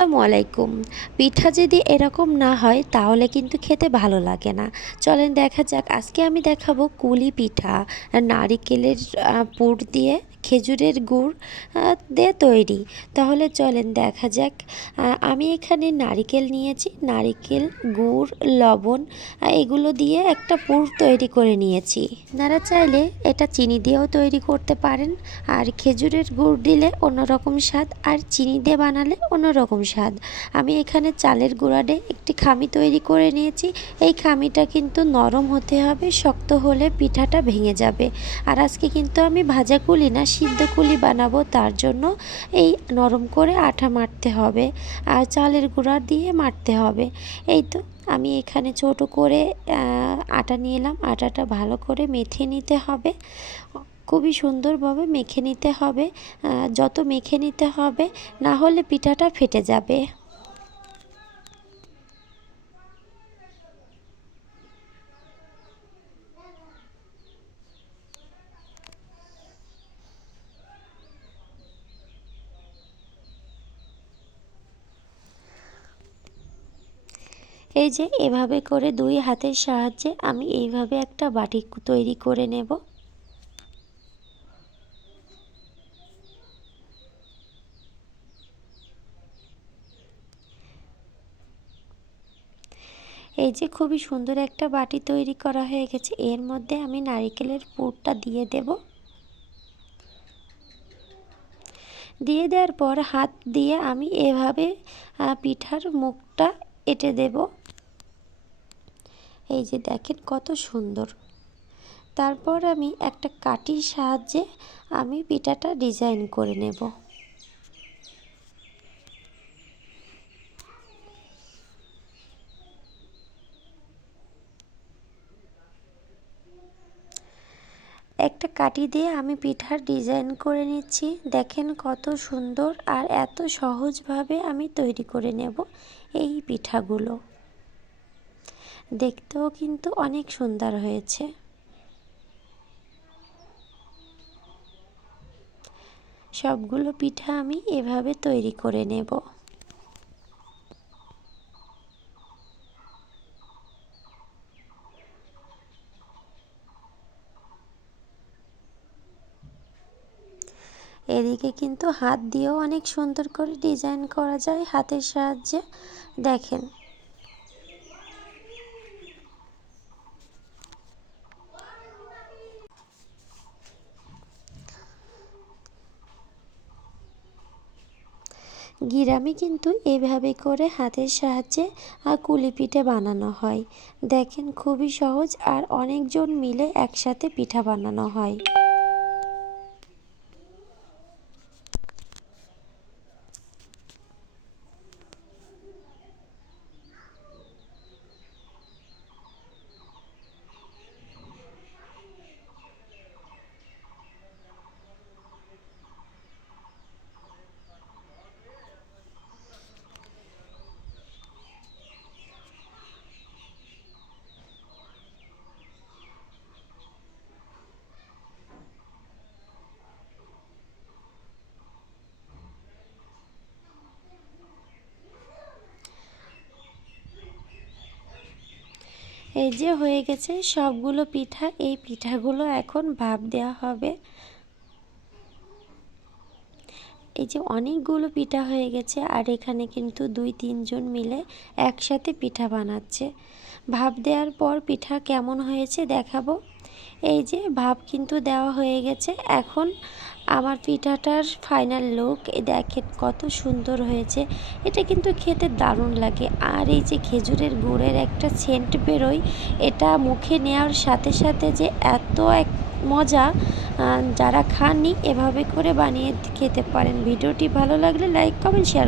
আসসালামু আলাইকুম। পিঠা যদি এরকম না হয় তাহলে কিন্তু খেতে ভালো লাগে না। চলেন দেখা যাক, আজকে আমি দেখাবো কুলি পিঠা। নারিকেলের পুর দিয়ে, খেজুরের গুড় দিয়ে তৈরি। তাহলে চলেন দেখা যাক। আমি এখানে নারিকেল নিয়েছি, নারিকেল, গুড়, লবণ এগুলো দিয়ে একটা পুর তৈরি করে নিয়েছি। আপনারা চাইলে এটা চিনি দিয়েও তৈরি করতে পারেন, আর খেজুরের গুড় দিলে অন্যরকম স্বাদ, আর চিনি দিয়ে বানালে অন্যরকম স্বাদ। আমি এখানে চালের গুঁড়া দিয়ে একটি খামি তৈরি করে নিয়েছি। এই খামিটা কিন্তু নরম হতে হবে, শক্ত হলে পিঠাটা ভেঙে যাবে। আর আজকে কিন্তু আমি ভাজা কুলি না, সিদ্ধ কুলি বানাবো, তার জন্য এই নরম করে আঠা মারতে হবে আর চালের গুঁড়া দিয়ে মারতে হবে। এই তো আমি এখানে ছোট করে আটা নিলাম। আটাটা ভালো করে মেখে নিতে হবে, খুবই সুন্দরভাবে মেখে নিতে হবে। যত মেখে নিতে হবে, না হলে পিঠাটা ফেটে যাবে। এই যে এভাবে করে দুই হাতের সাহায্যে আমি এইভাবে একটা বাটি তৈরি করে নেব। এই যে খুবই সুন্দর একটা বাটি তৈরি করা হয়ে গেছে। এর মধ্যে আমি নারিকেলের পুরটা দিয়ে দেব। দিয়ে দেওয়ার পর হাত দিয়ে আমি এভাবে পিঠার মুখটা এঁটে দেব। এই যে দেখেন কত সুন্দর। তারপর আমি একটা কাঠির সাহায্যে আমি পিঠাটা ডিজাইন করে নেব। একটা কাঠি দিয়ে আমি পিঠার ডিজাইন করে নিচ্ছি। দেখেন কত সুন্দর, আর এত সহজভাবে আমি তৈরি করে নেব এই পিঠাগুলো। দেখতেও কিন্তু অনেক সুন্দর হয়েছে। সবগুলো পিঠা আমি এভাবে তৈরি করে নেব। এদিকে কিন্তু হাত দিয়েও অনেক সুন্দর করে ডিজাইন করা যায় হাতের সাহায্যে। দেখেন গ্রামে কিন্তু এভাবে করে হাতের সাহায্যে কুলি পিঠে বানানো হয়। দেখেন খুবই সহজ, আর অনেকজন মিলে একসাথে পিঠা বানানো হয়। এই যে হয়ে গেছে সবগুলো পিঠা। এই পিঠাগুলো এখন ভাপ দেওয়া হবে। এই যে অনেকগুলো পিঠা হয়ে গেছে, আর এখানে কিন্তু 2-3 জন মিলে একসাথে পিঠা বানাচ্ছে। ভাপ দেওয়ার পর পিঠা কেমন হয়েছে দেখাবো। এই যে ভাপ কিন্তু দেওয়া হয়ে গেছে। এখন আমার পিঠাটার ফাইনাল লুক দেখেন কত সুন্দর হয়েছে। এটা কিন্তু খেতে দারুণ লাগে। আর এই যে খেজুরের গুড়ের একটা সেন্ট বেরোয়, এটা মুখে নেওয়ার সাথে সাথে যে এত এক মজা, যারা খাননি এভাবে করে বানিয়ে খেতে পারেন। ভিডিওটি ভালো লাগলে লাইক, কমেন্ট, শেয়ার।